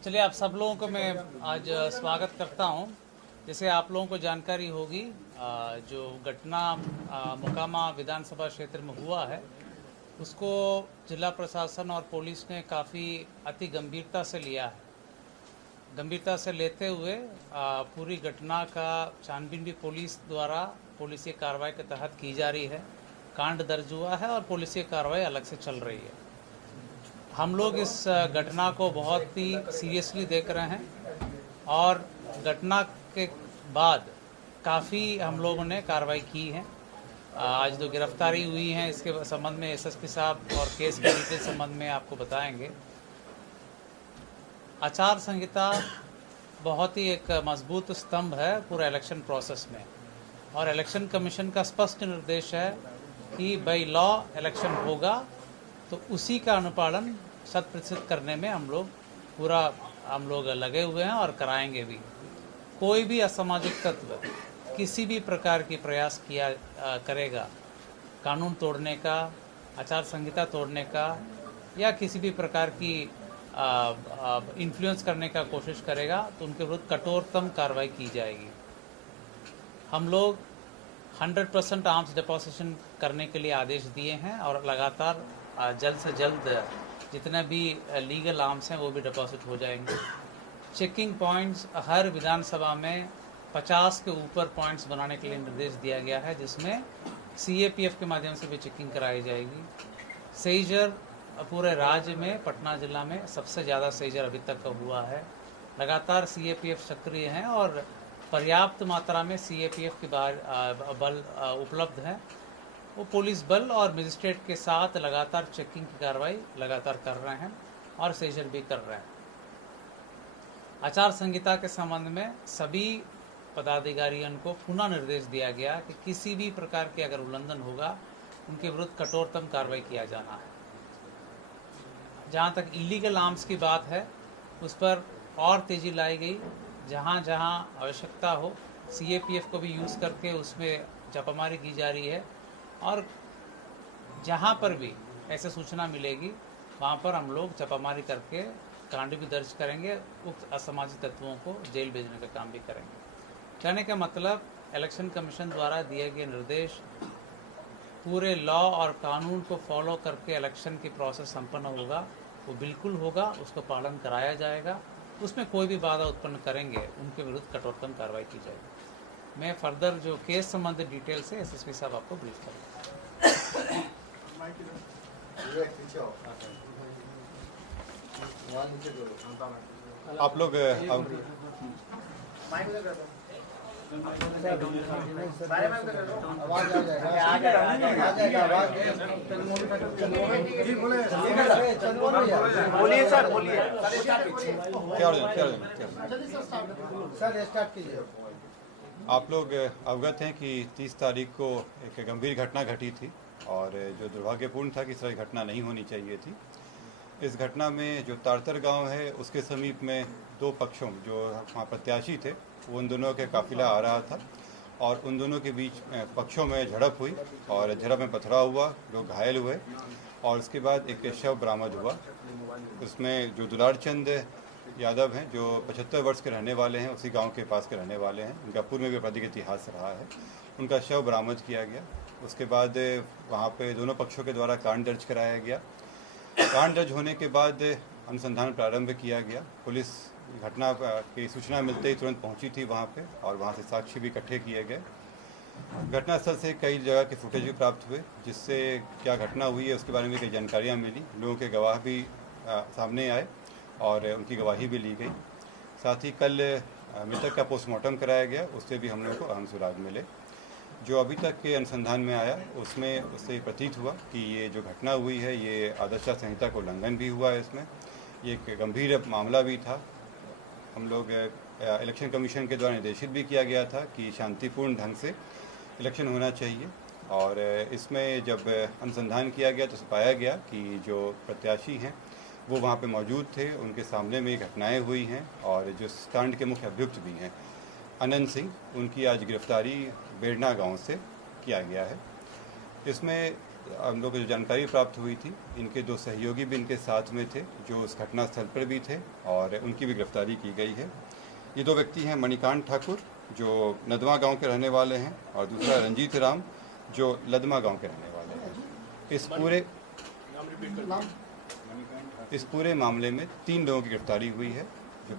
चलिए, आप सब लोगों को मैं आज स्वागत करता हूं। जैसे आप लोगों को जानकारी होगी, जो घटना मोकामा विधानसभा क्षेत्र में हुआ है उसको जिला प्रशासन और पुलिस ने काफ़ी अति गंभीरता से लिया है। गंभीरता से लेते हुए पूरी घटना का छानबीन भी पुलिस द्वारा पुलिसी कार्रवाई के तहत की जा रही है। कांड दर्ज हुआ है और पुलिसी कार्रवाई अलग से चल रही है। हम लोग इस घटना को बहुत ही सीरियसली देख रहे हैं और घटना के बाद काफ़ी हम लोगों ने कार्रवाई की है। आज जो गिरफ्तारी हुई है इसके संबंध में एसएसपी साहब और केस के डिटेल संबंध में आपको बताएंगे। आचार संहिता बहुत ही एक मजबूत स्तंभ है पूरा इलेक्शन प्रोसेस में, और इलेक्शन कमीशन का स्पष्ट निर्देश है कि बाई लॉ इलेक्शन होगा तो उसी का अनुपालन 100% करने में हम लोग लगे हुए हैं और कराएंगे भी। कोई भी असामाजिक तत्व किसी भी प्रकार की प्रयास करेगा कानून तोड़ने का, आचार संहिता तोड़ने का, या किसी भी प्रकार की इन्फ्लुएंस करने का कोशिश करेगा तो उनके विरुद्ध कठोरतम कार्रवाई की जाएगी। हम लोग 100% आर्म्स डिपोजिशन करने के लिए आदेश दिए हैं और लगातार जल्द से जल्द जितने भी लीगल आर्म्स हैं वो भी डिपॉजिट हो जाएंगे। चेकिंग पॉइंट्स हर विधानसभा में 50 के ऊपर पॉइंट्स बनाने के लिए निर्देश दिया गया है, जिसमें सीएपीएफ के माध्यम से भी चेकिंग कराई जाएगी। सेजर पूरे राज्य में पटना जिला में सबसे ज़्यादा सेजर अभी तक का हुआ है। लगातार सीएपीएफ सक्रिय हैं और पर्याप्त मात्रा में सीएपीएफ के बल उपलब्ध है। वो पुलिस बल और मजिस्ट्रेट के साथ लगातार चेकिंग की कार्रवाई लगातार कर रहे हैं और सेजर भी कर रहे हैं। आचार संहिता के संबंध में सभी पदाधिकारियों को पुनः निर्देश दिया गया कि किसी भी प्रकार के अगर उल्लंघन होगा उनके विरुद्ध कठोरतम कार्रवाई किया जाना है। जहाँ तक इलीगल आर्म्स की बात है उस पर और तेज़ी लाई गई। जहाँ जहाँ आवश्यकता हो सीएपीएफ को भी यूज़ करके उसमें छापामारी की जा रही है, और जहाँ पर भी ऐसे सूचना मिलेगी वहाँ पर हम लोग छापामारी करके कांड भी दर्ज करेंगे, उक्त असामाजिक तत्वों को जेल भेजने का काम भी करेंगे। कहने का मतलब इलेक्शन कमीशन द्वारा दिए गए निर्देश पूरे लॉ और कानून को फॉलो करके इलेक्शन की प्रोसेस संपन्न होगा, वो बिल्कुल होगा, उसको पालन कराया जाएगा। उसमें कोई भी बाधा उत्पन्न करेंगे उनके विरुद्ध कठोरतम कार्रवाई की जाएगी। मैं फर्दर जो केस संबंधित डिटेल से एसएसपी साहब आपको ब्रीफ करूँगा। आप लोग बोलिए सर, बोलिए सर स्टार्ट कीजिए। आप लोग अवगत हैं कि 30 तारीख को एक गंभीर घटना घटी थी और जो दुर्भाग्यपूर्ण था कि इस तरह की घटना नहीं होनी चाहिए थी। इस घटना में जो तारतर गांव है उसके समीप में दो पक्षों जो वहाँ प्रत्याशी थे वो उन दोनों के काफिला आ रहा था और उन दोनों के बीच पक्षों में झड़प हुई और झड़प में पथराव हुआ, लोग घायल हुए और उसके बाद एक शव बरामद हुआ। उसमें जो दुलार चंद यादव हैं जो 75 वर्ष के रहने वाले हैं, उसी गांव के पास के रहने वाले हैं, उनका पूर्व में भी आपराधिक इतिहास रहा है, उनका शव बरामद किया गया। उसके बाद वहाँ पे दोनों पक्षों के द्वारा कांड दर्ज कराया गया। कांड दर्ज होने के बाद अनुसंधान प्रारंभ किया गया। पुलिस घटना की सूचना मिलते ही तुरंत पहुंची थी वहाँ पे और वहाँ से साक्ष्य भी इकट्ठे किए गए। घटनास्थल से कई जगह के फुटेज भी प्राप्त हुए जिससे क्या घटना हुई है उसके बारे में कई जानकारियाँ मिली। लोगों के गवाह भी सामने आए और उनकी गवाही भी ली गई। साथ ही कल मृतक का पोस्टमार्टम कराया गया, उससे भी हम लोगों को अहम सुराग मिले। जो अभी तक के अनुसंधान में आया उसमें उससे प्रतीत हुआ कि ये जो घटना हुई है ये आदर्श संहिता का उल्लंघन भी हुआ है। इसमें ये एक गंभीर मामला भी था। हम लोग इलेक्शन कमीशन के द्वारा निर्देशित भी किया गया था कि शांतिपूर्ण ढंग से इलेक्शन होना चाहिए, और इसमें जब अनुसंधान किया गया तो पाया गया कि जो प्रत्याशी हैं वो वहाँ पे मौजूद थे, उनके सामने में घटनाएं हुई हैं और जो कांड के मुख्य अभियुक्त भी हैं अनंत सिंह, उनकी आज गिरफ्तारी बेड़ना गांव से किया गया है। इसमें हम लोग को जो जानकारी प्राप्त हुई थी, इनके 2 सहयोगी भी इनके साथ में थे जो उस घटना स्थल पर भी थे और उनकी भी गिरफ्तारी की गई है। ये 2 व्यक्ति हैं मणिकांत ठाकुर जो नदवा गांव के रहने वाले हैं और दूसरा रंजीत राम जो लदमा गांव के रहने वाले हैं। इस पूरे मामले में 3 लोगों की गिरफ्तारी हुई है जो